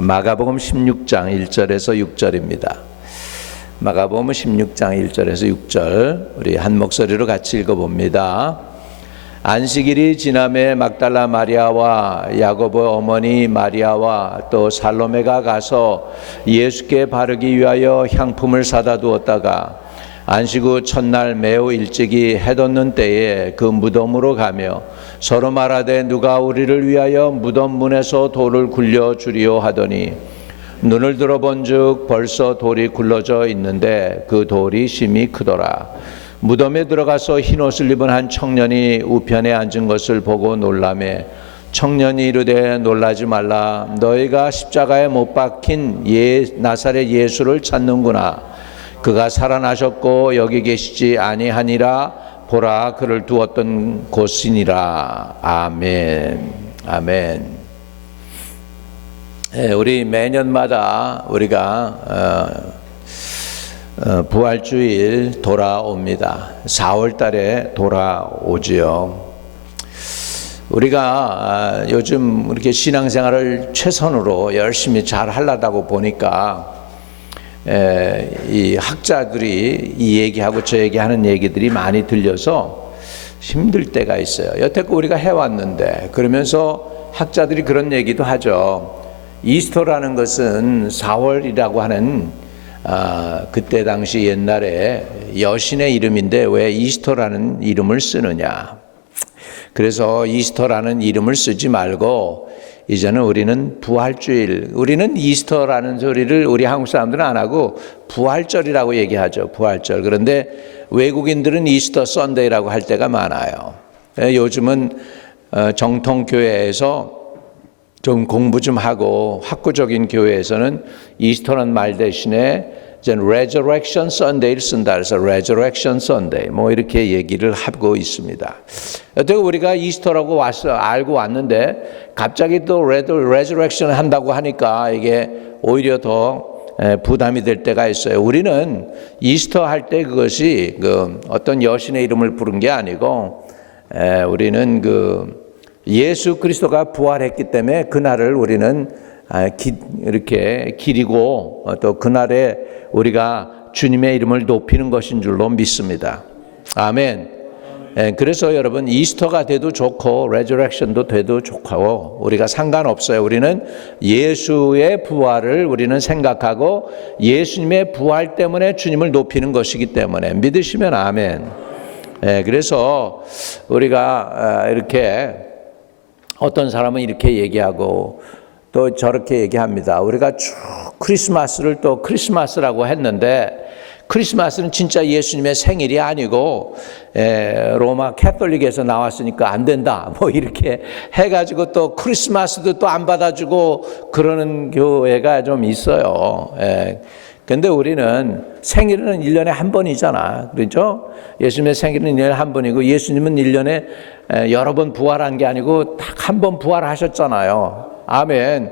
마가복음 16장 1절에서 6절입니다. 마가복음 16장 1절에서 6절 우리 한 목소리로 같이 읽어봅니다. 안식일이 지남에 막달라 마리아와 야고보 어머니 마리아와 또 살로메가 가서 예수께 바르기 위하여 향품을 사다 두었다가 안식 후 첫날 매우 일찍이 해 돋는 때에 그 무덤으로 가며 서로 말하되 누가 우리를 위하여 무덤 문에서 돌을 굴려 주리오 하더니 눈을 들어본즉 벌써 돌이 굴러져 있는데 그 돌이 심히 크더라. 무덤에 들어가서 흰옷을 입은 한 청년이 우편에 앉은 것을 보고 놀라매 청년이 이르되 놀라지 말라. 너희가 십자가에 못 박힌 나사렛 예수를 찾는구나. 그가 살아나셨고 여기 계시지 아니하니라. 보라 그를 두었던 곳이니라. 아멘. 아멘. 우리 매년마다 우리가 부활주일 돌아옵니다. 4월 달에 돌아오지요. 우리가 요즘 이렇게 신앙생활을 최선으로 열심히 잘 하려다고 보니까 이 학자들이 이 얘기하고 저 얘기하는 얘기들이 많이 들려서 힘들 때가 있어요. 여태껏 우리가 해왔는데 그러면서 학자들이 그런 얘기도 하죠. 이스터라는 것은 4월이라고 하는 그때 당시 옛날에 여신의 이름인데 왜 이스터라는 이름을 쓰느냐. 그래서 이스터라는 이름을 쓰지 말고 이제는 우리는 부활주일, 우리는 이스터라는 소리를 우리 한국 사람들은 안 하고 부활절이라고 얘기하죠. 부활절. 그런데 외국인들은 이스터 선데이라고 할 때가 많아요. 요즘은 정통교회에서 좀 공부 좀 하고 학구적인 교회에서는 이스터라는 말 대신에 이제 Resurrection Sunday를 쓴다. 그래서 Resurrection Sunday 뭐 이렇게 얘기를 하고 있습니다. 여태 우리가 이스터라고 알고 왔는데 갑자기 또 Resurrection 한다고 하니까 이게 오히려 더 부담이 될 때가 있어요. 우리는 이스터 할 때 그것이 어떤 여신의 이름을 부른 게 아니고 우리는 예수 그리스도가 부활했기 때문에 그날을 우리는 이렇게 기리고 또 그날에 우리가 주님의 이름을 높이는 것인 줄로 믿습니다. 아멘. 그래서 여러분 이스터가 돼도 좋고 레저렉션도 돼도 좋고 우리가 상관없어요. 우리는 예수의 부활을 우리는 생각하고 예수님의 부활 때문에 주님을 높이는 것이기 때문에 믿으시면 아멘. 그래서 우리가 이렇게 어떤 사람은 이렇게 얘기하고 또 저렇게 얘기합니다. 우리가 쭉 크리스마스를 또 크리스마스라고 했는데 크리스마스는 진짜 예수님의 생일이 아니고 로마 캐톨릭에서 나왔으니까 안 된다 뭐 이렇게 해가지고 또 크리스마스도 또 안 받아주고 그러는 교회가 좀 있어요. 근데 우리는 생일은 1년에 한 번이잖아. 그렇죠? 예수님의 생일은 1년에 한 번이고 예수님은 1년에 여러 번 부활한 게 아니고 딱 한 번 부활하셨잖아요. 아멘.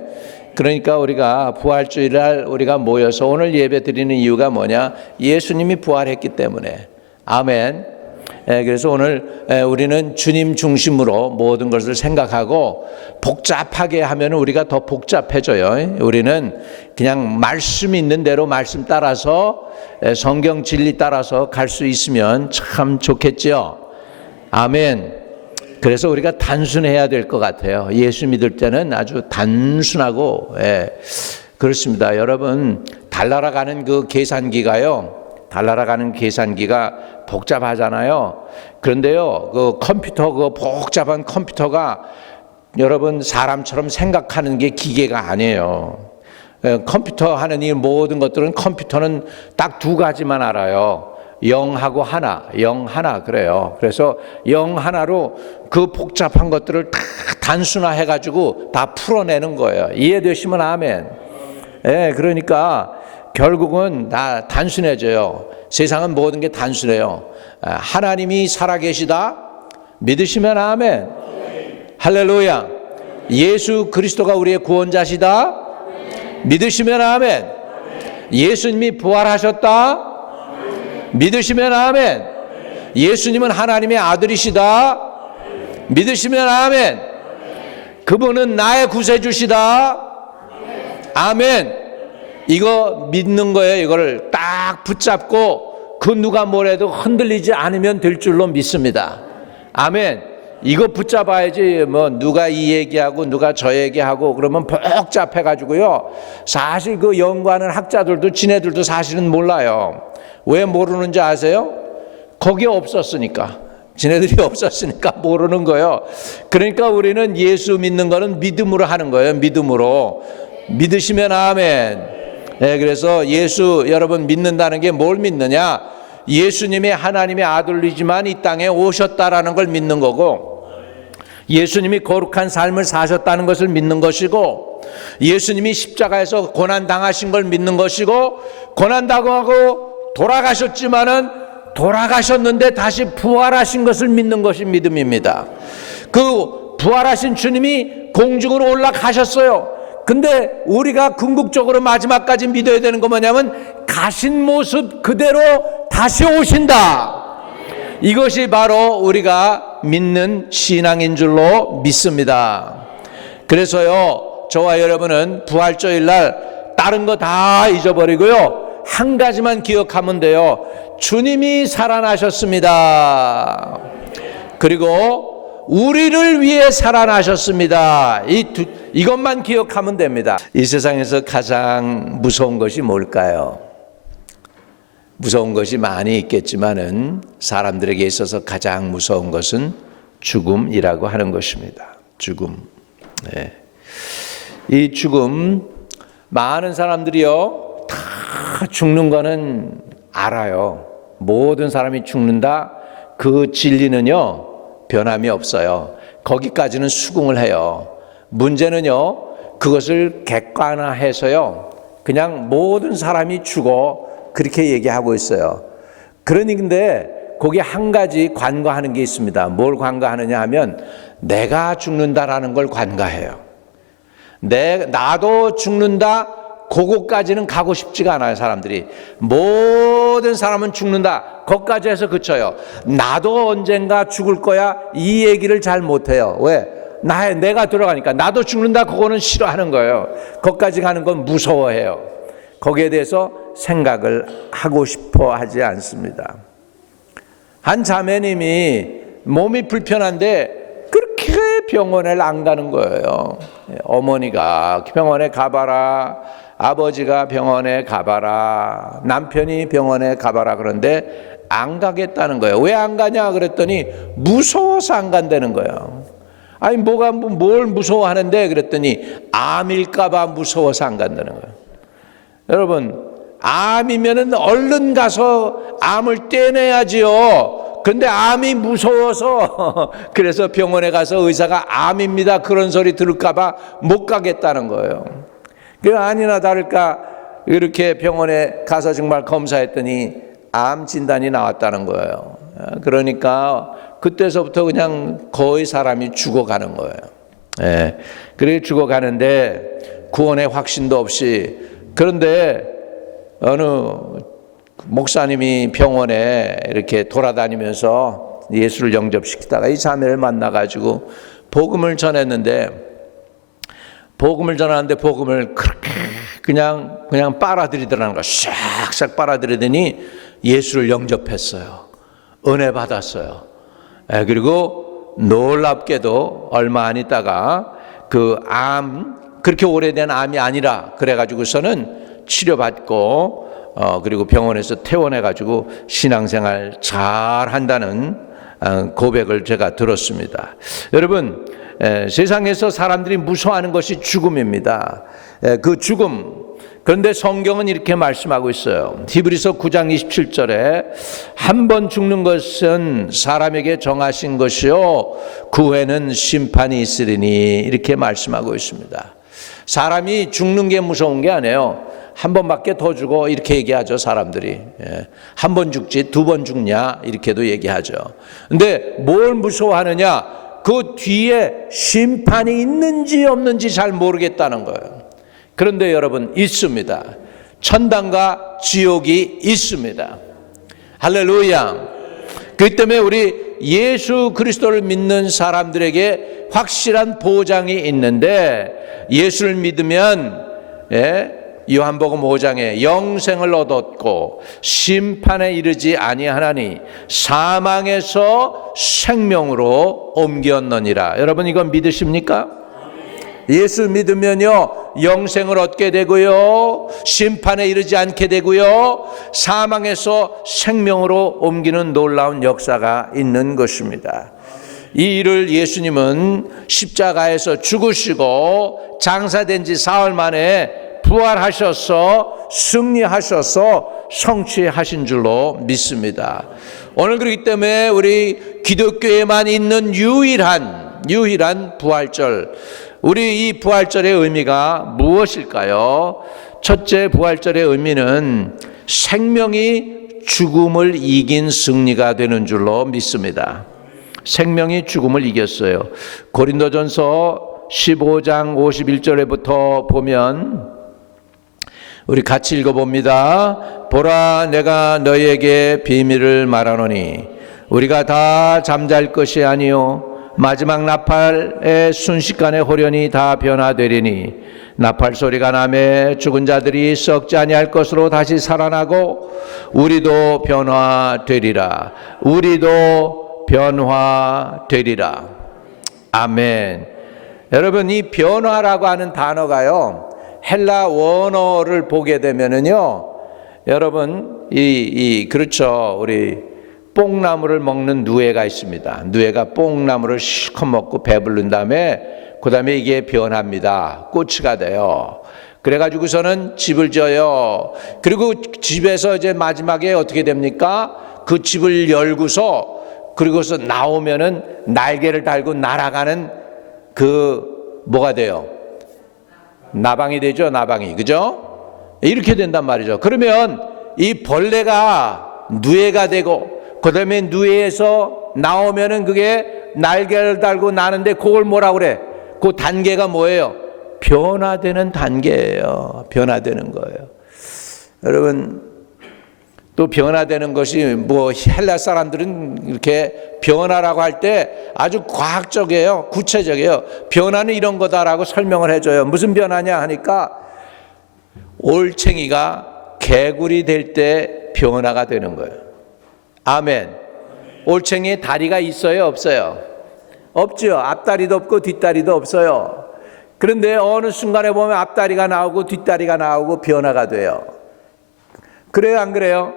그러니까 우리가 부활주일날 우리가 모여서 오늘 예배 드리는 이유가 뭐냐? 예수님이 부활했기 때문에. 아멘. 그래서 오늘 우리는 주님 중심으로 모든 것을 생각하고 복잡하게 하면 우리가 더 복잡해져요. 우리는 그냥 말씀 있는 대로 말씀 따라서 성경 진리 따라서 갈 수 있으면 참 좋겠죠. 아멘. 그래서 우리가 단순해야 될 것 같아요. 예수 믿을 때는 아주 단순하고 그렇습니다. 여러분 달나라 가는 그 계산기가요. 달나라 가는 계산기가 복잡하잖아요. 그런데요, 그 컴퓨터, 그 복잡한 컴퓨터가 여러분 사람처럼 생각하는 게 기계가 아니에요. 컴퓨터 하는 이 모든 것들은 컴퓨터는 딱 두 가지만 알아요. 0하고 하나, 0 하나 그래요. 그래서 0 하나로 그 복잡한 것들을 다 단순화해가지고 다 풀어내는 거예요. 이해되시면 아멘. 그러니까 결국은 다 단순해져요. 세상은 모든 게 단순해요. 하나님이 살아계시다 믿으시면 아멘. 할렐루야. 예수 그리스도가 우리의 구원자시다 믿으시면 아멘. 예수님이 부활하셨다 믿으시면 아멘. 예수님은 하나님의 아들이시다 믿으시면 아멘. 그분은 나의 구세주시다 아멘. 이거 믿는 거예요. 이거를 딱 붙잡고 그 누가 뭐래도 흔들리지 않으면 될 줄로 믿습니다. 아멘. 이거 붙잡아야지 뭐 누가 이 얘기하고 누가 저 얘기하고 그러면 복잡해가지고요. 사실 그 연구하는 학자들도 지네들도 사실은 몰라요. 왜 모르는지 아세요? 거기에 없었으니까. 지네들이 없었으니까 모르는 거예요. 그러니까 우리는 예수 믿는 거는 믿음으로 하는 거예요. 믿음으로. 믿으시면 아멘. 네, 그래서 예수 여러분 믿는다는 게 뭘 믿느냐? 예수님이 하나님의 아들이지만 이 땅에 오셨다라는 걸 믿는 거고, 예수님이 거룩한 삶을 사셨다는 것을 믿는 것이고, 예수님이 십자가에서 고난 당하신 걸 믿는 것이고, 고난 당하고 돌아가셨지만은 돌아가셨는데 다시 부활하신 것을 믿는 것이 믿음입니다. 그 부활하신 주님이 공중으로 올라가셨어요. 근데 우리가 궁극적으로 마지막까지 믿어야 되는 거 뭐냐면 가신 모습 그대로 다시 오신다. 이것이 바로 우리가 믿는 신앙인 줄로 믿습니다. 그래서요, 저와 여러분은 부활주일 날 다른 거 다 잊어버리고요, 한 가지만 기억하면 돼요. 주님이 살아나셨습니다. 그리고 우리를 위해 살아나셨습니다. 이것만 기억하면 됩니다. 이 세상에서 가장 무서운 것이 뭘까요? 무서운 것이 많이 있겠지만은 사람들에게 있어서 가장 무서운 것은 죽음이라고 하는 것입니다. 죽음. 네. 이 죽음, 많은 사람들이요, 다 죽는 거는 알아요. 모든 사람이 죽는다. 그 진리는요, 변함이 없어요. 거기까지는 수긍을 해요. 문제는요, 그것을 객관화해서요, 그냥 모든 사람이 죽어 그렇게 얘기하고 있어요. 그러니 근데 거기 한 가지 관과하는 게 있습니다. 뭘 관과하느냐 하면 내가 죽는다라는 걸 관과해요. 나도 죽는다, 그거까지는 가고 싶지가 않아요. 사람들이 모든 사람은 죽는다, 거기까지 해서 그쳐요. 나도 언젠가 죽을 거야, 이 얘기를 잘 못해요. 왜? 내가 들어가니까. 나도 죽는다, 그거는 싫어하는 거예요. 거기까지 가는 건 무서워해요. 거기에 대해서 생각을 하고 싶어 하지 않습니다. 한 자매님이 몸이 불편한데 그렇게 병원을 안 가는 거예요. 어머니가 병원에 가봐라, 아버지가 병원에 가봐라, 남편이 병원에 가봐라, 그런데 안 가겠다는 거예요. 왜 안 가냐 그랬더니 무서워서 안 간다는 거예요. 아니 뭘 무서워하는데 그랬더니 암일까 봐 무서워서 안 간다는 거예요. 여러분, 암이면은 얼른 가서 암을 떼내야지요. 근데 암이 무서워서 그래서 병원에 가서 의사가 암입니다 그런 소리 들을까 봐 못 가겠다는 거예요. 그 아니나 다를까 이렇게 병원에 가서 정말 검사했더니 암 진단이 나왔다는 거예요. 그러니까 그때서부터 그냥 거의 사람이 죽어가는 거예요. 예. 그렇게 죽어가는데 구원의 확신도 없이. 그런데 어느 목사님이 병원에 이렇게 돌아다니면서 예수를 영접시키다가 이 자매를 만나가지고 복음을 전했는데, 복음을 그렇게 그냥 빨아들이더라는 거야. 샥샥 빨아들이더니 예수를 영접했어요. 은혜 받았어요. 그리고 놀랍게도 얼마 안 있다가 그 그렇게 오래된 암이 아니라 그래가지고서는 치료받고 그리고 병원에서 퇴원해가지고 신앙생활 잘 한다는 고백을 제가 들었습니다. 여러분, 세상에서 사람들이 무서워하는 것이 죽음입니다. 그 죽음. 그런데 성경은 이렇게 말씀하고 있어요. 히브리서 9장 27절에 한 번 죽는 것은 사람에게 정하신 것이요 그 후에는 심판이 있으리니, 이렇게 말씀하고 있습니다. 사람이 죽는 게 무서운 게 아니에요. 한 번밖에 더 죽어, 이렇게 얘기하죠, 사람들이. 한 번 죽지 두 번 죽냐, 이렇게도 얘기하죠. 근데 뭘 무서워하느냐? 그 뒤에 심판이 있는지 없는지 잘 모르겠다는 거예요. 그런데 여러분, 있습니다. 천당과 지옥이 있습니다. 할렐루야. 그렇기 때문에 우리 예수 그리스도를 믿는 사람들에게 확실한 보장이 있는데, 예수를 믿으면 예? 요한복음 5장에 영생을 얻었고 심판에 이르지 아니하나니 사망에서 생명으로 옮겼느니라. 여러분 이건 믿으십니까? 예수 믿으면요 영생을 얻게 되고요, 심판에 이르지 않게 되고요, 사망에서 생명으로 옮기는 놀라운 역사가 있는 것입니다. 이 일을 예수님은 십자가에서 죽으시고 장사된 지 사흘 만에 부활하셔서 승리하셔서 성취하신 줄로 믿습니다. 오늘 그렇기 때문에 우리 기독교에만 있는 유일한 부활절, 우리 이 부활절의 의미가 무엇일까요? 첫째, 부활절의 의미는 생명이 죽음을 이긴 승리가 되는 줄로 믿습니다. 생명이 죽음을 이겼어요. 고린도전서 15장 51절에부터 보면 우리 같이 읽어봅니다. 보라, 내가 너희에게 비밀을 말하노니 우리가 다 잠잘 것이 아니요 마지막 나팔의 순식간에 호련히 다 변화되리니 나팔 소리가 나매 죽은 자들이 썩지 아니할 것으로 다시 살아나고 우리도 변화되리라. 우리도 변화되리라. 아멘. 여러분, 이 변화라고 하는 단어가요, 헬라 원어를 보게 되면은요, 여러분 그렇죠, 우리 뽕나무를 먹는 누에가 있습니다. 누에가 뽕나무를 실컷 먹고 배부른 다음에 그 다음에 이게 변합니다. 꼬치가 돼요. 그래가지고서는 집을 져요. 그리고 집에서 이제 마지막에 어떻게 됩니까? 그 집을 열고서 그리고서 나오면은 날개를 달고 날아가는 그 뭐가 돼요? 나방이 되죠, 나방이. 그죠? 이렇게 된단 말이죠. 그러면 이 벌레가 누에가 되고 그 다음에 누에에서 나오면은 그게 날개를 달고 나는데 그걸 뭐라 그래? 그 단계가 뭐예요? 변화되는 단계예요. 변화되는 거예요. 여러분, 또 변화되는 것이 뭐 헬라 사람들은 이렇게 변화라고 할 때 아주 과학적이에요. 구체적이에요. 변화는 이런 거다라고 설명을 해줘요. 무슨 변화냐 하니까 올챙이가 개구리 될 때 변화가 되는 거예요. 아멘. 올챙이에 다리가 있어요, 없어요? 없죠. 앞다리도 없고 뒷다리도 없어요. 그런데 어느 순간에 보면 앞다리가 나오고 뒷다리가 나오고 변화가 돼요. 그래요, 안 그래요?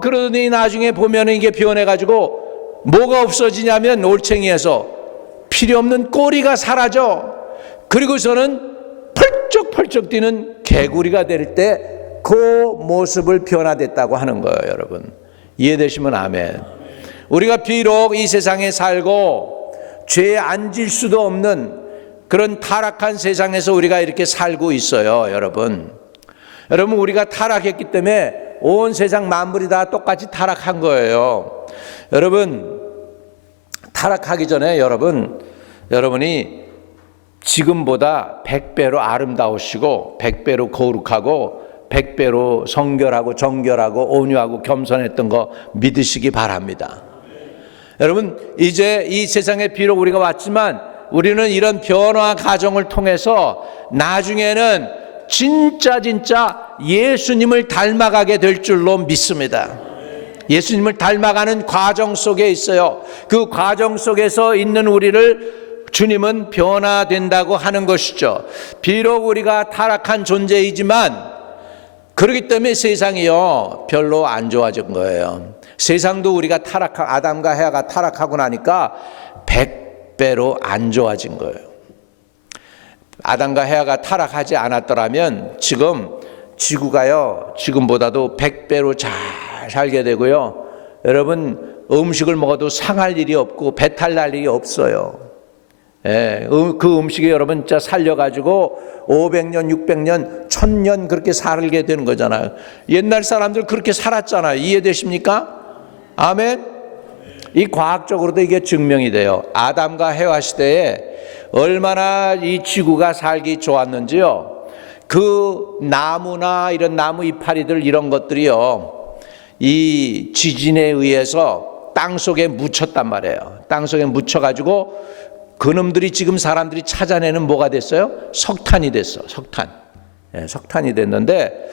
그러더니 나중에 보면 이게 변해가지고 뭐가 없어지냐면 올챙이에서 필요 없는 꼬리가 사라져. 그리고서는 펄쩍펄쩍 뛰는 개구리가 될 때 그 모습을 변화됐다고 하는 거예요, 여러분. 이해되시면 아멘. 우리가 비록 이 세상에 살고 죄에 앉을 수도 없는 그런 타락한 세상에서 우리가 이렇게 살고 있어요, 여러분. 여러분, 우리가 타락했기 때문에 온 세상 만물이 다 똑같이 타락한 거예요. 여러분, 타락하기 전에 여러분이 지금보다 100배로 아름다우시고 100배로 거룩하고 100배로 성결하고 정결하고 온유하고 겸손했던 거 믿으시기 바랍니다. 여러분, 이제 이 세상에 비록 우리가 왔지만 우리는 이런 변화 과정을 통해서 나중에는 진짜 예수님을 닮아가게 될 줄로 믿습니다. 예수님을 닮아가는 과정 속에 있어요. 그 과정 속에서 있는 우리를 주님은 변화된다고 하는 것이죠. 비록 우리가 타락한 존재이지만 그렇기 때문에 세상이요 별로 안 좋아진 거예요. 세상도 우리가 아담과 헤아가 타락하고 나니까 100배로 안 좋아진 거예요. 아담과 헤아가 타락하지 않았더라면 지금 지구가요 지금보다도 100배로 잘 살게 되고요. 여러분, 음식을 먹어도 상할 일이 없고 배탈 날 일이 없어요. 예, 그 음식이 여러분 진짜 살려가지고 500년, 600년, 1000년 그렇게 살게 되는 거잖아요. 옛날 사람들 그렇게 살았잖아요. 이해되십니까? 아멘. 이 과학적으로도 이게 증명이 돼요. 아담과 해와 시대에 얼마나 이 지구가 살기 좋았는지요. 그 나무나 이런 나무 이파리들 이런 것들이요, 이 지진에 의해서 땅 속에 묻혔단 말이에요. 땅 속에 묻혀가지고 그놈들이 지금 사람들이 찾아내는 뭐가 됐어요? 석탄이 됐어. 석탄. 석탄이 됐는데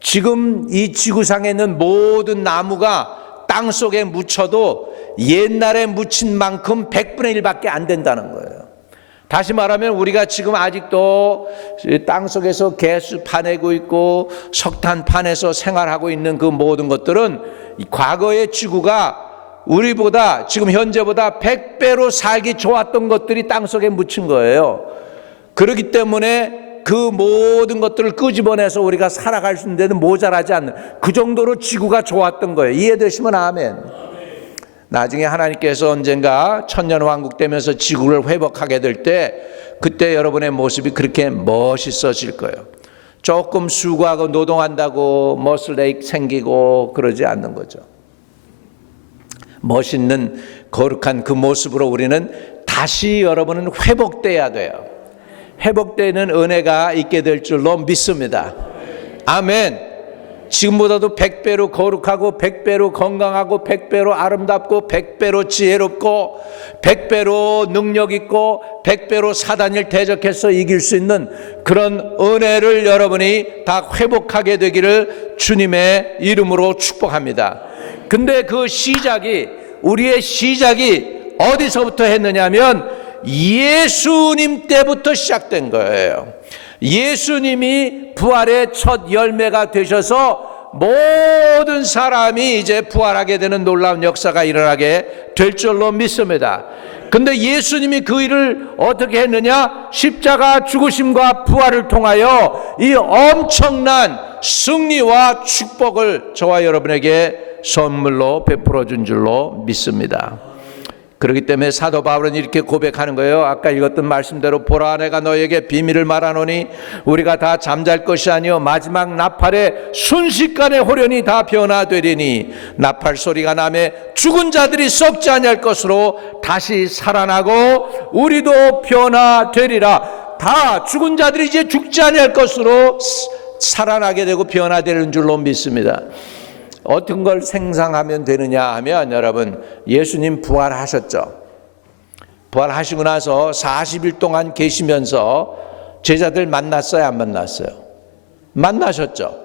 지금 이 지구상에 있는 모든 나무가 땅 속에 묻혀도 옛날에 묻힌 만큼 100분의 1밖에 안 된다는 거예요. 다시 말하면 우리가 지금 아직도 땅 속에서 가스 파내고 있고 석탄 파내서 생활하고 있는 그 모든 것들은 과거의 지구가 우리보다 지금 현재보다 100배로 살기 좋았던 것들이 땅 속에 묻힌 거예요. 그렇기 때문에 그 모든 것들을 끄집어내서 우리가 살아갈 수 있는 데는 모자라지 않는 그 정도로 지구가 좋았던 거예요. 이해되시면 아멘. 나중에 하나님께서 언젠가 천년왕국 되면서 지구를 회복하게 될 때 그때 여러분의 모습이 그렇게 멋있어질 거예요. 조금 수고하고 노동한다고 머슬레이 생기고 그러지 않는 거죠. 멋있는 거룩한 그 모습으로 우리는 다시 여러분은 회복돼야 돼요. 회복되는 은혜가 있게 될 줄로 믿습니다. 아멘. 지금보다도 100배로 거룩하고 100배로 건강하고 100배로 아름답고 100배로 지혜롭고 100배로 능력 있고 100배로 사단을 대적해서 이길 수 있는 그런 은혜를 여러분이 다 회복하게 되기를 주님의 이름으로 축복합니다. 근데 그 시작이 우리의 시작이 어디서부터 했느냐면 예수님 때부터 시작된 거예요. 예수님이 부활의 첫 열매가 되셔서 모든 사람이 이제 부활하게 되는 놀라운 역사가 일어나게 될 줄로 믿습니다. 근데 예수님이 그 일을 어떻게 했느냐? 십자가 죽으심과 부활을 통하여 이 엄청난 승리와 축복을 저와 여러분에게 선물로 베풀어 준 줄로 믿습니다. 그렇기 때문에 사도 바울은 이렇게 고백하는 거예요. 아까 읽었던 말씀대로 보라 내가 너에게 비밀을 말하노니 우리가 다 잠잘 것이 아니요 마지막 나팔에 순식간에 호련히 다 변화되리니 나팔 소리가 나매 죽은 자들이 썩지 아니할 것으로 다시 살아나고 우리도 변화되리라. 다 죽은 자들이 이제 죽지 아니할 것으로 살아나게 되고 변화되는 줄로 믿습니다. 어떤 걸 생상하면 되느냐 하면 여러분 예수님 부활하셨죠. 부활하시고 나서 40일 동안 계시면서 제자들 만났어요, 안 만났어요? 만나셨죠.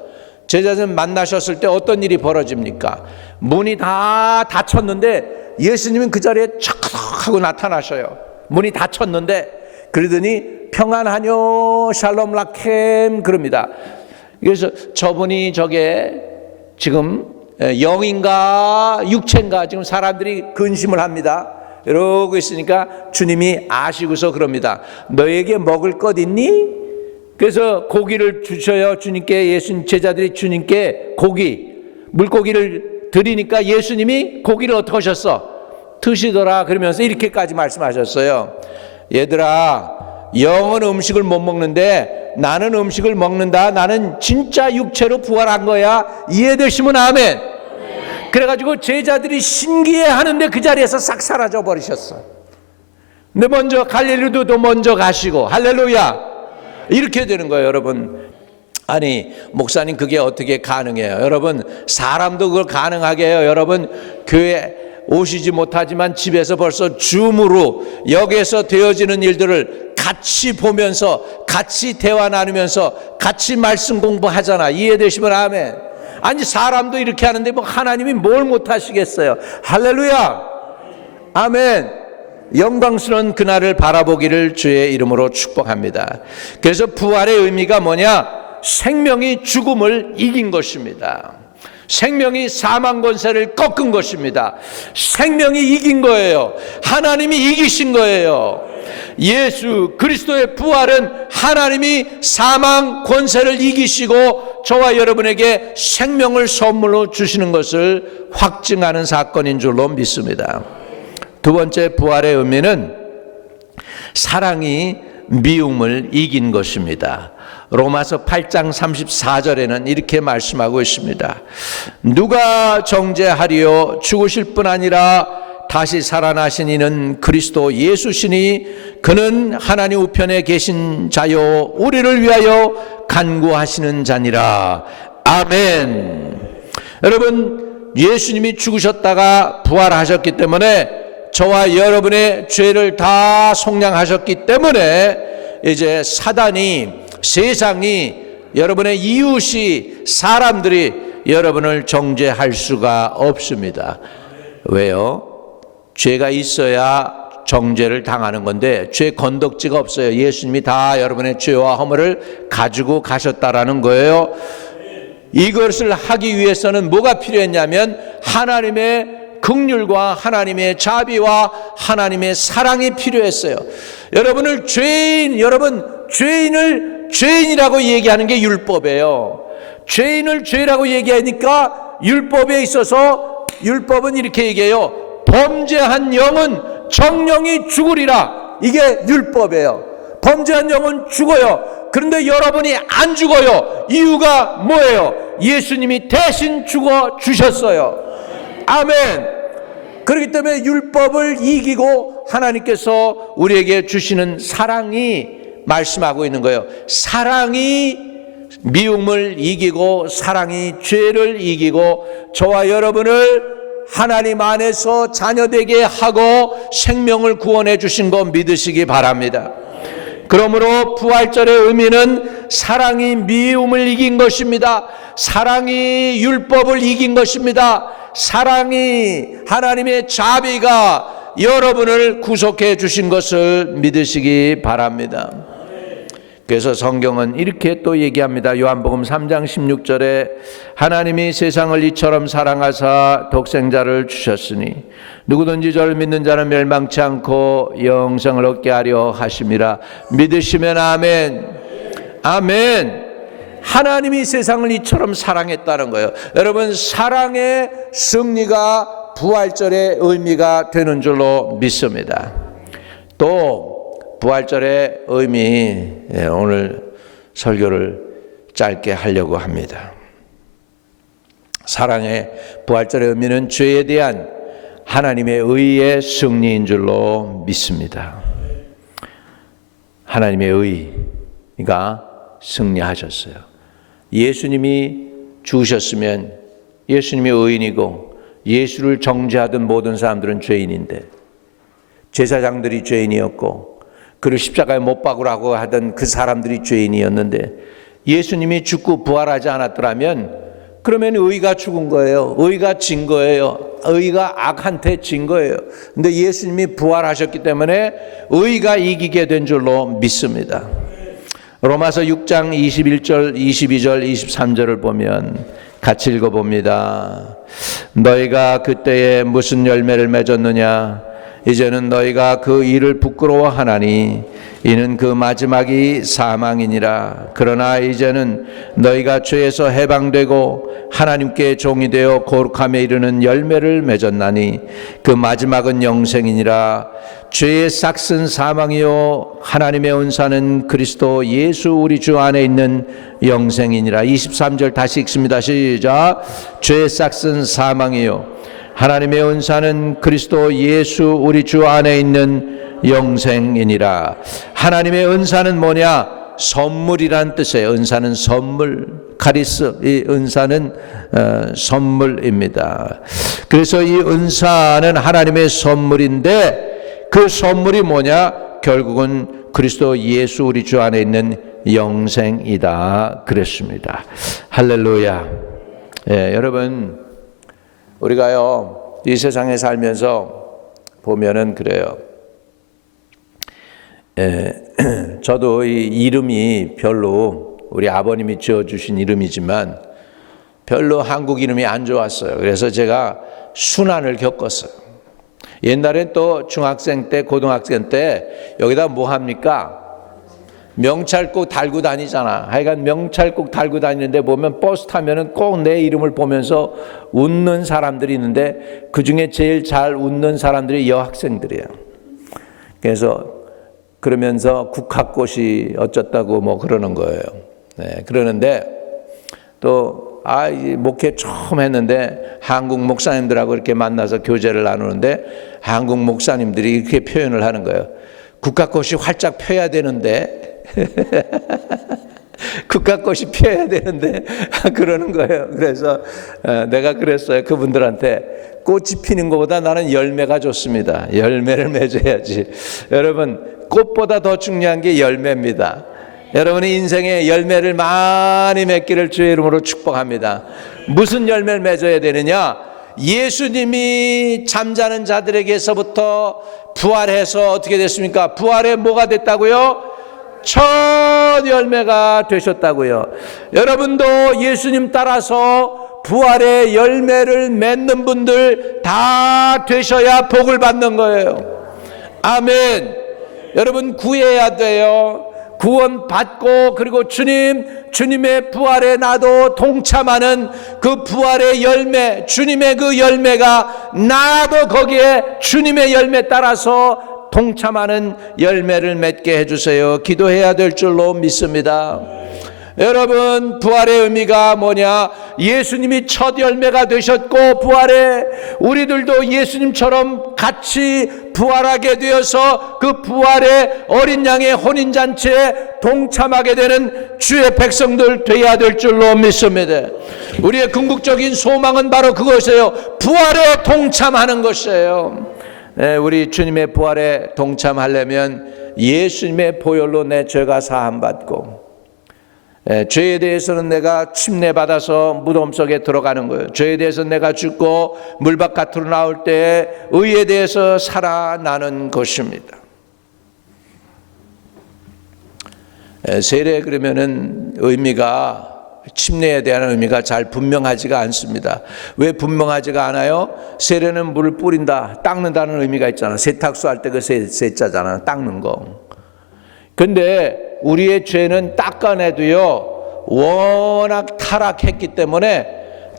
제자들 만나셨을 때 어떤 일이 벌어집니까? 문이 다 닫혔는데 예수님은 그 자리에 촥 하고 나타나셔요. 문이 닫혔는데 그러더니 평안하뇨 샬롬 라켐 그럽니다. 그래서 저분이 저게 지금 영인가 육체인가 지금 사람들이 근심을 합니다. 이러고 있으니까 주님이 아시고서 그럽니다. 너에게 먹을 것 있니? 그래서 고기를 주셔요. 주님께 예수님 제자들이 주님께 고기 물고기를 드리니까 예수님이 고기를 어떻게 하셨어? 드시더라 그러면서 이렇게까지 말씀하셨어요. 얘들아 영은 음식을 못 먹는데 나는 음식을 먹는다. 나는 진짜 육체로 부활한 거야. 이해되시면 아멘. 그래가지고 제자들이 신기해하는데 그 자리에서 싹 사라져 버리셨어. 근데 먼저 갈릴리도 먼저 가시고 할렐루야 이렇게 되는 거예요. 여러분 아니 목사님 그게 어떻게 가능해요? 여러분 사람도 그걸 가능하게 해요. 여러분 교회 오시지 못하지만 집에서 벌써 줌으로 여기에서 되어지는 일들을 같이 보면서 같이 대화 나누면서 같이 말씀 공부하잖아. 이해되시면 아멘. 아니 사람도 이렇게 하는데 뭐 하나님이 뭘 못하시겠어요. 할렐루야 아멘. 영광스러운 그날을 바라보기를 주의 이름으로 축복합니다. 그래서 부활의 의미가 뭐냐? 생명이 죽음을 이긴 것입니다. 생명이 사망 권세를 꺾은 것입니다. 생명이 이긴 거예요. 하나님이 이기신 거예요. 예수 그리스도의 부활은 하나님이 사망 권세를 이기시고 저와 여러분에게 생명을 선물로 주시는 것을 확증하는 사건인 줄로 믿습니다. 두 번째 부활의 의미는 사랑이 미움을 이긴 것입니다. 로마서 8장 34절에는 이렇게 말씀하고 있습니다. 누가 정죄하리요? 죽으실 뿐 아니라 다시 살아나신 이는 그리스도 예수시니 그는 하나님 우편에 계신 자요 우리를 위하여 간구하시는 자니라. 아멘. 여러분 예수님이 죽으셨다가 부활하셨기 때문에 저와 여러분의 죄를 다 속량하셨기 때문에 이제 사단이 세상이 여러분의 이웃이 사람들이 여러분을 정죄할 수가 없습니다. 왜요? 죄가 있어야 정죄를 당하는 건데 죄 건덕지가 없어요. 예수님이 다 여러분의 죄와 허물을 가지고 가셨다라는 거예요. 이것을 하기 위해서는 뭐가 필요했냐면 하나님의 긍휼과 하나님의 자비와 하나님의 사랑이 필요했어요. 여러분을 죄인을 죄인이라고 얘기하는 게 율법이에요. 죄인을 죄라고 얘기하니까 율법에 있어서 율법은 이렇게 얘기해요. 범죄한 영은 정령이 죽으리라. 이게 율법이에요. 범죄한 영은 죽어요. 그런데 여러분이 안 죽어요. 이유가 뭐예요? 예수님이 대신 죽어 주셨어요. 아멘. 그렇기 때문에 율법을 이기고 하나님께서 우리에게 주시는 사랑이 말씀하고 있는 거예요. 사랑이 미움을 이기고 사랑이 죄를 이기고 저와 여러분을 하나님 안에서 자녀되게 하고 생명을 구원해 주신 거 믿으시기 바랍니다. 그러므로 부활절의 의미는 사랑이 미움을 이긴 것입니다. 사랑이 율법을 이긴 것입니다. 사랑이 하나님의 자비가 여러분을 구속해 주신 것을 믿으시기 바랍니다. 그래서 성경은 이렇게 또 얘기합니다. 요한복음 3장 16절에 하나님이 세상을 이처럼 사랑하사 독생자를 주셨으니 누구든지 저를 믿는 자는 멸망치 않고 영생을 얻게 하려 하심이라. 믿으시면 아멘. 아멘. 하나님이 세상을 이처럼 사랑했다는 거예요. 여러분, 사랑의 승리가 부활절의 의미가 되는 줄로 믿습니다. 또 부활절의 의미, 오늘 설교를 짧게 하려고 합니다. 사랑의 부활절의 의미는 죄에 대한 하나님의 의의 승리인 줄로 믿습니다. 하나님의 의가 승리하셨어요. 예수님이 죽으셨으면 예수님이 의인이고 예수를 정죄하던 모든 사람들은 죄인인데 제사장들이 죄인이었고 그를 십자가에 못 박으라고 하던 그 사람들이 죄인이었는데 예수님이 죽고 부활하지 않았더라면 그러면 의가 죽은 거예요. 의가 진 거예요. 의가 악한테 진 거예요. 근데 예수님이 부활하셨기 때문에 의가 이기게 된 줄로 믿습니다. 로마서 6장 21절, 22절, 23절을 보면 같이 읽어봅니다. 너희가 그때에 무슨 열매를 맺었느냐? 이제는 너희가 그 일을 부끄러워하나니 이는 그 마지막이 사망이니라. 그러나 이제는 너희가 죄에서 해방되고 하나님께 종이 되어 거룩함에 이르는 열매를 맺었나니 그 마지막은 영생이니라. 죄의 싹은 사망이요 하나님의 은사는 그리스도 예수 우리 주 안에 있는 영생이니라. 23절 다시 읽습니다. 시작. 죄의 싹은 사망이요 하나님의 은사는 그리스도 예수 우리 주 안에 있는 영생이니라. 하나님의 은사는 뭐냐? 선물이란 뜻이에요. 은사는 선물, 카리스, 이 은사는 선물입니다. 그래서 이 은사는 하나님의 선물인데 그 선물이 뭐냐? 결국은 그리스도 예수 우리 주 안에 있는 영생이다 그랬습니다. 할렐루야. 여러분, 우리가요 이 세상에 살면서 보면은 그래요. 저도 이 이름이 별로 우리 아버님이 지어주신 이름이지만 별로 한국 이름이 안 좋았어요. 그래서 제가 순환을 겪었어요. 옛날엔 또 중학생 때 고등학생 때 여기다 뭐 합니까? 명찰국 달고 다니잖아. 하여간 명찰국 달고 다니는데 보면 버스 타면은 꼭 내 이름을 보면서 웃는 사람들이 있는데 그 중에 제일 잘 웃는 사람들이 여학생들이에요. 그래서 그러면서 국학고시 어쩌다고 뭐 그러는 거예요. 그러는데 또 목회 처음 했는데 한국 목사님들하고 이렇게 만나서 교제를 나누는데 한국 목사님들이 이렇게 표현을 하는 거예요. 국학고시 활짝 펴야 되는데 국학꽃이 피어야 되는데 그러는 거예요. 그래서 내가 그랬어요. 그분들한테 꽃이 피는 것보다 나는 열매가 좋습니다. 열매를 맺어야지. 여러분, 꽃보다 더 중요한 게 열매입니다. 여러분의 인생에 열매를 많이 맺기를 주의 이름으로 축복합니다. 무슨 열매를 맺어야 되느냐? 예수님이 잠자는 자들에게서부터 부활해서 어떻게 됐습니까? 부활에 뭐가 됐다고요? 첫 열매가 되셨다고요. 여러분도 예수님 따라서 부활의 열매를 맺는 분들 다 되셔야 복을 받는 거예요. 아멘. 여러분 구해야 돼요. 구원 받고 그리고 주님의 부활에 나도 동참하는 그 부활의 열매, 주님의 그 열매가 나도 거기에 주님의 열매 따라서 동참하는 열매를 맺게 해주세요. 기도해야 될 줄로 믿습니다. 여러분 부활의 의미가 뭐냐? 예수님이 첫 열매가 되셨고 부활에 우리들도 예수님처럼 같이 부활하게 되어서 그 부활의 어린 양의 혼인잔치에 동참하게 되는 주의 백성들 되어야 될 줄로 믿습니다. 우리의 궁극적인 소망은 바로 그것이에요. 부활에 동참하는 것이에요. 네, 우리 주님의 부활에 동참하려면 예수님의 보혈로 내 죄가 사함받고 죄에 대해서는 내가 침례받아서 무덤 속에 들어가는 거예요. 죄에 대해서 내가 죽고 물 바깥으로 나올 때 의에 대해서 살아나는 것입니다. 세례 그러면은 의미가 침례에 대한 의미가 잘 분명하지가 않습니다. 왜 분명하지가 않아요? 세례는 물을 뿌린다, 닦는다는 의미가 있잖아. 세탁소 할 때 그 세자잖아, 닦는 거. 근데 우리의 죄는 닦아내도요 워낙 타락했기 때문에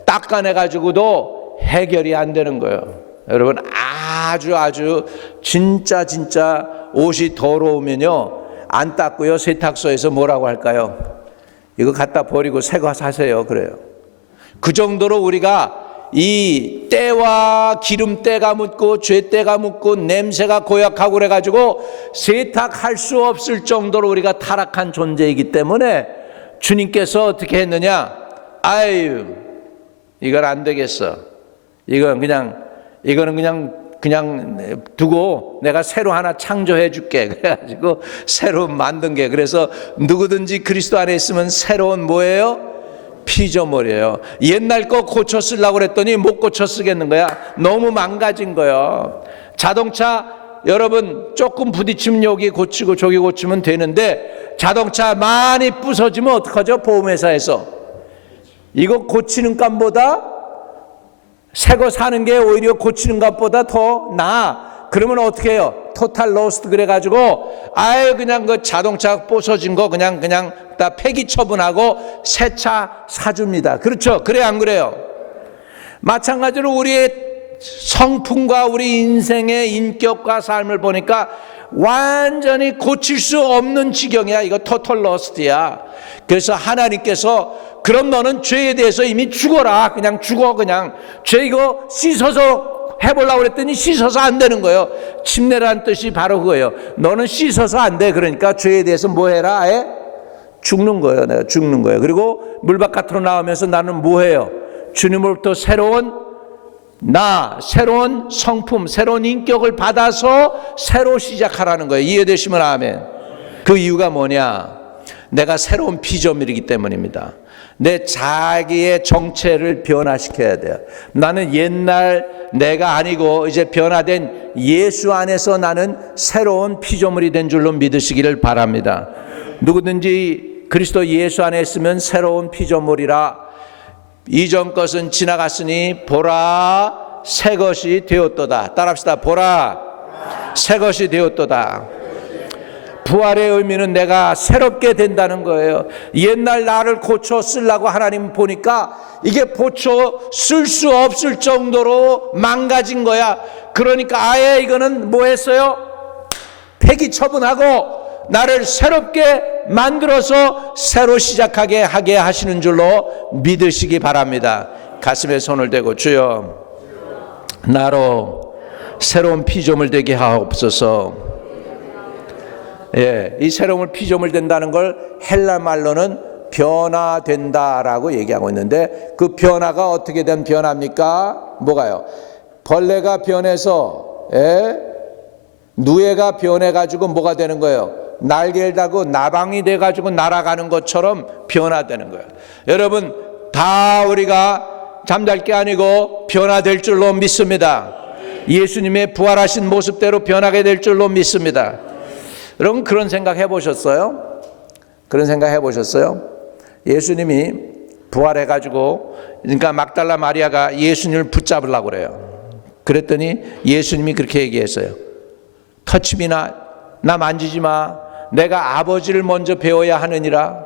닦아내가지고도 해결이 안 되는 거예요. 여러분 아주 진짜 옷이 더러우면요 안 닦고요 세탁소에서 뭐라고 할까요? 이거 갖다 버리고 새 거 사세요 그래요. 그 정도로 우리가 이 때와 기름때가 묻고 죄때가 묻고 냄새가 고약하고 그래가지고 세탁할 수 없을 정도로 우리가 타락한 존재이기 때문에 주님께서 어떻게 했느냐? 아유 이건 안 되겠어. 이거는 그냥 두고 내가 새로 하나 창조해 줄게. 그래가지고 새로 만든 게, 그래서 누구든지 그리스도 안에 있으면 새로운 뭐예요? 피조물이에요. 옛날 거 고쳐 쓰려고 그랬더니 못 고쳐 쓰겠는 거야. 너무 망가진 거예요. 자동차 여러분 조금 부딪히면 여기 고치고 저기 고치면 되는데 자동차 많이 부서지면 어떡하죠? 보험회사에서 이거 고치는 값보다 새 거 사는 게 오히려 고치는 값보다 더 나아. 그러면 어떻게 해요? 토탈 로스트 그래가지고 아예 그냥 그 자동차 부서진 거 그냥 다 폐기 처분하고 새 차 사줍니다. 그렇죠? 그래 안 그래요? 마찬가지로 우리의 성품과 우리 인생의 인격과 삶을 보니까 완전히 고칠 수 없는 지경이야. 이거 토탈 로스트야. 그래서 하나님께서 그럼 너는 죄에 대해서 이미 죽어라. 그냥 죽어. 그냥 죄 이거 씻어서 해보려고 그랬더니 씻어서 안 되는 거예요. 침례라는 뜻이 바로 그거예요. 너는 씻어서 안 돼. 그러니까 죄에 대해서 뭐 해라? 아예 죽는 거예요. 내가 죽는 거예요. 그리고 물 바깥으로 나오면서 나는 뭐 해요? 주님으로부터 새로운 성품, 새로운 인격을 받아서 새로 시작하라는 거예요. 이해되시면 아멘. 그 이유가 뭐냐? 내가 새로운 피조물이기 때문입니다. 내 자기의 정체를 변화시켜야 돼요. 나는 옛날 내가 아니고 이제 변화된 예수 안에서 나는 새로운 피조물이 된 줄로 믿으시기를 바랍니다. 누구든지 그리스도 예수 안에 있으면 새로운 피조물이라. 이전 것은 지나갔으니 보라 새 것이 되었도다. 따라합시다. 보라 새 것이 되었도다. 부활의 의미는 내가 새롭게 된다는 거예요. 옛날 나를 고쳐 쓰려고 하나님 보니까 이게 고쳐 쓸 수 없을 정도로 망가진 거야. 그러니까 아예 이거는 뭐 했어요? 폐기 처분하고 나를 새롭게 만들어서 새로 시작하게 하게 하시는 줄로 믿으시기 바랍니다. 가슴에 손을 대고 주여 나로 새로운 피조물 되게 하옵소서. 예, 이 새로운 피조물 된다는 걸 헬라 말로는 변화된다라고 얘기하고 있는데 그 변화가 어떻게 된 변화입니까? 뭐가요? 벌레가 변해서 누에가 변해가지고 뭐가 되는 거예요? 날개를 달고 나방이 돼가지고 날아가는 것처럼 변화되는 거예요. 여러분, 다 우리가 잠잘 게 아니고 변화될 줄로 믿습니다. 예수님의 부활하신 모습대로 변하게 될 줄로 믿습니다. 여러분, 그런 생각 해보셨어요? 그런 생각 해보셨어요? 예수님이 부활해가지고, 그러니까 막달라 마리아가 예수님을 붙잡으려고 그래요. 그랬더니 예수님이 그렇게 얘기했어요. 터치미나, 나 만지지 마. 내가 아버지를 먼저 배워야 하느니라.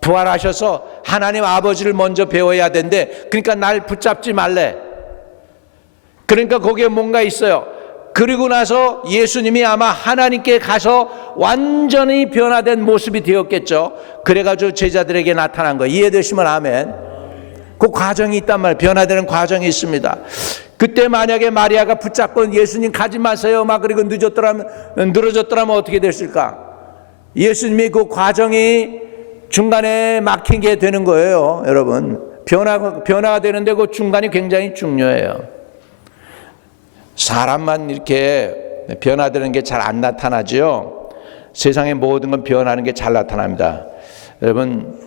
부활하셔서 하나님 아버지를 먼저 배워야 된대. 그러니까 날 붙잡지 말래. 그러니까 거기에 뭔가 있어요. 그리고 나서 예수님이 아마 하나님께 가서 완전히 변화된 모습이 되었겠죠. 그래가지고 제자들에게 나타난 거예요. 이해되시면 아멘. 그 과정이 있단 말이에요. 변화되는 과정이 있습니다. 그때 만약에 마리아가 붙잡고 예수님 가지 마세요 막 그리고 늘어졌더라면 어떻게 됐을까? 예수님이 그 과정이 중간에 막힌 게 되는 거예요. 여러분, 변화가 되는데 그 중간이 굉장히 중요해요. 사람만 이렇게 변화되는 게 잘 안 나타나죠. 세상의 모든 건 변하는 게 잘 나타납니다. 여러분,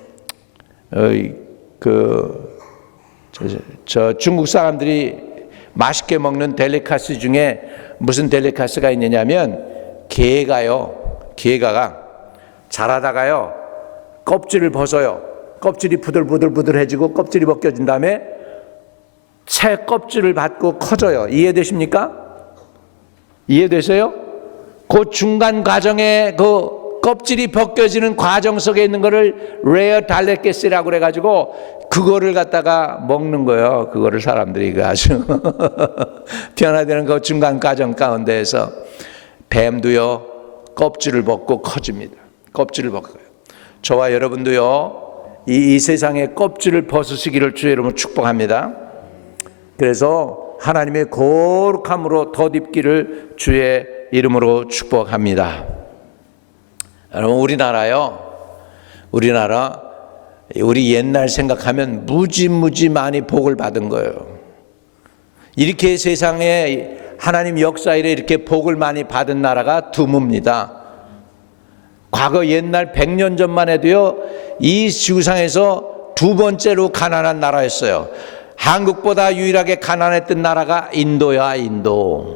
저 중국 사람들이 맛있게 먹는 델리카스 중에 무슨 델리카스가 있느냐면 게가 자라다가요 껍질을 벗어요. 껍질이 부들부들해지고 껍질이 벗겨진 다음에 채 껍질을 받고 커져요. 이해되십니까? 이해되세요? 그 중간 과정에 그 껍질이 벗겨지는 과정 속에 있는 거를 레어 달레케스라고 그래가지고 그거를 갖다가 먹는 거예요. 그거를 사람들이 아주 변화되는 그 중간 과정 가운데에서 뱀도요 껍질을 벗고 커집니다. 껍질을 벗고요. 저와 여러분도요 이 세상의 껍질을 벗으시기를 주의 이름으로 축복합니다. 그래서 하나님의 거룩함으로 덧입기를 주의 이름으로 축복합니다. 여러분, 우리 옛날 생각하면 무지 많이 복을 받은 거예요. 이렇게 세상에 하나님 역사 이래 이렇게 복을 많이 받은 나라가 드뭅니다. 과거 옛날 100년 전만 해도요 이 지구상에서 두 번째로 가난한 나라였어요. 한국보다 유일하게 가난했던 나라가 인도야. 인도는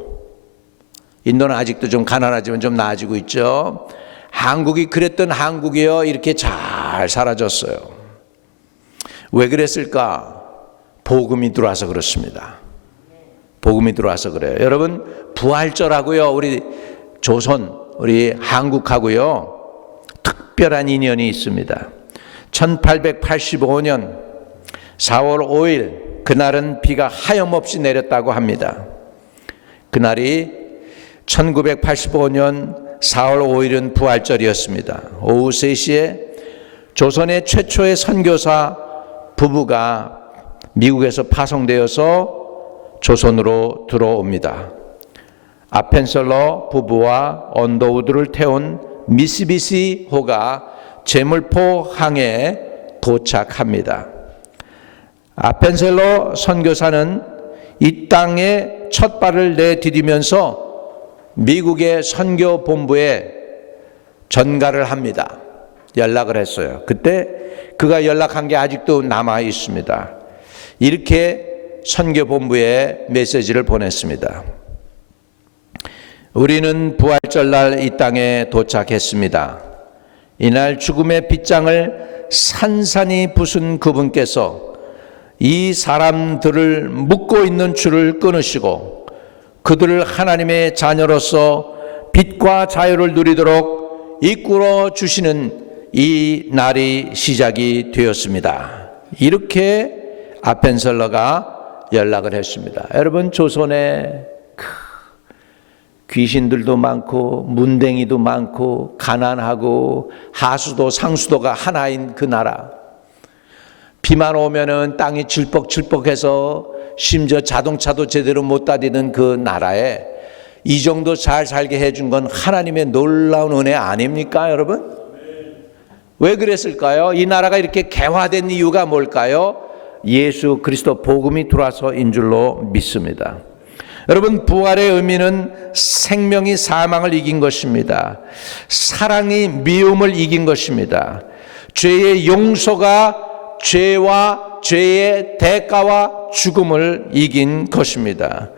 아직도 좀 가난하지만 좀 나아지고 있죠. 한국이 그랬던 한국이요 이렇게 잘 사라졌어요. 왜 그랬을까? 복음이 들어와서 그렇습니다. 복음이 들어와서 그래요. 여러분, 부활절하고요 우리 조선, 우리 한국하고요 특별한 인연이 있습니다. 1885년 4월 5일 그날은 비가 하염없이 내렸다고 합니다. 그날이 1985년 4월 5일은 부활절이었습니다. 오후 3시에 조선의 최초의 선교사 부부가 미국에서 파송되어서 조선으로 들어옵니다. 아펜셀러 부부와 언더우드를 태운 미쓰비시호가 제물포 항에 도착합니다. 아펜셀러 선교사는 이 땅에 첫 발을 내디디면서 미국의 선교 본부에 전가를 합니다. 연락을 했어요. 그때 그가 연락한 게 아직도 남아 있습니다. 이렇게 선교 본부에 메시지를 보냈습니다. 우리는 부활절날 이 땅에 도착했습니다. 이날 죽음의 빗장을 산산이 부순 그분께서 이 사람들을 묶고 있는 줄을 끊으시고 그들을 하나님의 자녀로서 빛과 자유를 누리도록 이끌어 주시는 이 날이 시작이 되었습니다. 이렇게 아펜셀러가 연락을 했습니다. 여러분, 조선에 귀신들도 많고 문댕이도 많고 가난하고 하수도 상수도가 하나인 그 나라. 비만 오면은 땅이 질퍽질퍽해서 심지어 자동차도 제대로 못 다니는 그 나라에 이 정도 잘 살게 해준 건 하나님의 놀라운 은혜 아닙니까, 여러분? 왜 그랬을까요? 이 나라가 이렇게 개화된 이유가 뭘까요? 예수 그리스도 복음이 들어와서인 줄로 믿습니다. 여러분, 부활의 의미는 생명이 사망을 이긴 것입니다. 사랑이 미움을 이긴 것입니다. 죄의 용서가 죄와 죄의 대가와 죽음을 이긴 것입니다.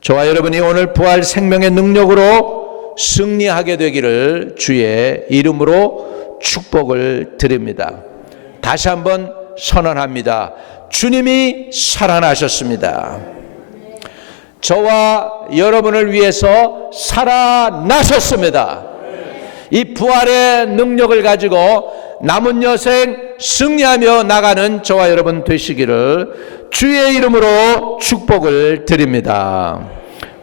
저와 여러분이 오늘 부활 생명의 능력으로 승리하게 되기를 주의 이름으로 축복을 드립니다. 다시 한번 선언합니다. 주님이 살아나셨습니다. 저와 여러분을 위해서 살아나셨습니다. 이 부활의 능력을 가지고 남은 여생 승리하며 나가는 저와 여러분 되시기를 주의 이름으로 축복을 드립니다.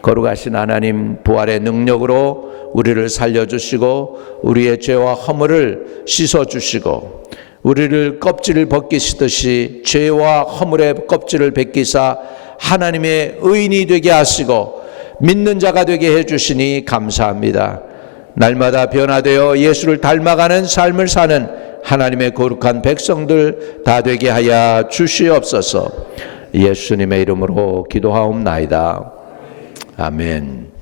거룩하신 하나님, 부활의 능력으로 우리를 살려주시고 우리의 죄와 허물을 씻어주시고 우리를 껍질을 벗기시듯이 죄와 허물의 껍질을 벗기사 하나님의 의인이 되게 하시고 믿는 자가 되게 해주시니 감사합니다. 날마다 변화되어 예수를 닮아가는 삶을 사는 하나님의 거룩한 백성들 다 되게 하여 주시옵소서. 예수님의 이름으로 기도하옵나이다. 아멘.